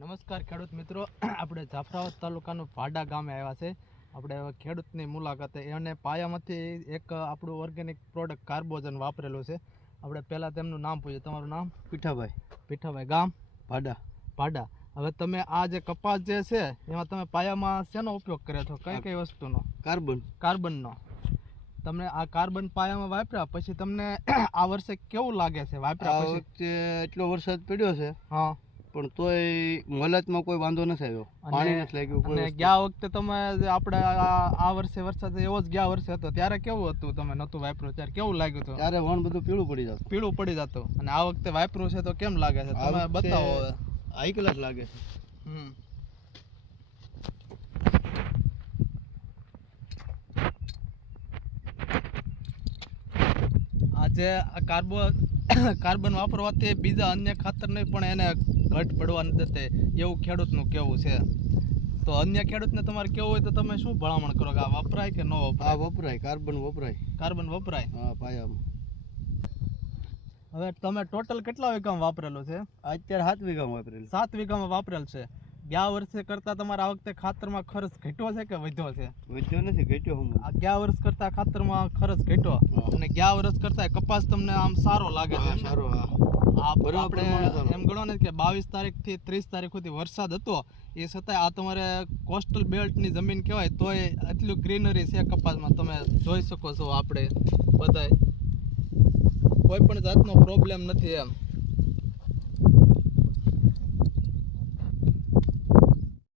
નમસ્કાર ખેડૂત મિત્રો, આપણે જાફરાબાદ તાલુકાનું ભાડા ગામે આવ્યા છે. આપણે ખેડૂતની મુલાકાતે એને પાયામાંથી એક આપણું ઓર્ગેનિક પ્રોડક્ટ કાર્બોજન વાપરેલું છે. આપણે પહેલાં તેમનું નામ પૂછ્યું. તમારું નામ? પીઠાભાઈ. ગામ? ભાડા. હવે તમે આ જે કપાસ જે છે એમાં તમે પાયામાં શેનો ઉપયોગ કર્યો છો? કઈ વસ્તુનો? કાર્બનનો. તમને આ કાર્બન પાયામાં વાપર્યા પછી તમને આ વર્ષે કેવું લાગે છે વાપર્યા પછી? એટલો વરસાદ પડ્યો છે હા, પણ તોય મોલતમાં કોઈ વાંધો નથી આવ્યો, પાણી નથી લાગ્યું. અને ગયા વખતે તમે આપણે આ વર્ષે વરસાદ એવો જ ગયા વર્ષે હતો ત્યારે કેવું હતું? તમે નતું વાપર્યું ત્યારે કેવું લાગ્યું હતું? ત્યારે વણ બધું પીળું પડી જતું. અને આ વખતે વાપર્યું છે તો કેમ લાગે છે? તમે બતાવો. હાઈ ક્લાસ લાગે છે. આજે આ કાર્બન વાપરવાથી બીજા અન્ય ખાતર નહીં પણ એને ઘટ પડવા નથી દેતે એવું ખેડૂતનું કેવું છે. તો અન્ય ખેડૂતને તમારે કેવું હોય તો તમે શું ભલામણ કરો કે આ વપરાય કે ન વપરાય? વપરાય, કાર્બન વપરાય. હા, પાયામાં. હવે તમે ટોટલ કેટલા વીઘામાં વાપરેલું છે? અત્યારે 7 વીઘામાં વાપરેલું. 7 વીઘામાં વાપરેલ છે. ગયા વર્ષે કરતા તમારા આ વખતે ખાતરમાં ખર્ચ ઘટ્યો છે કે વધ્યો છે? વધ્યો નથી, ઘટ્યો. ગયા વર્ષ કરતા ખાતરમાં ખર્ચ ઘટ્યો અને ગયા વર્ષ કરતા કપાસ તમને આમ સારો લાગે છે? સારો. આપણે એમ ગણો ને કે 22 તારીખથી 30 તારીખ સુધી વરસાદ હતો, એ છતાંય આ તમારે કોસ્ટલ બેલ્ટની જમીન કહેવાય તોય એટલું ગ્રીનરી છે કપાસમાં. તમે જોઈ શકો છો, આપણે બધાય કોઈ પણ જાતનો પ્રોબ્લેમ નથી એમ.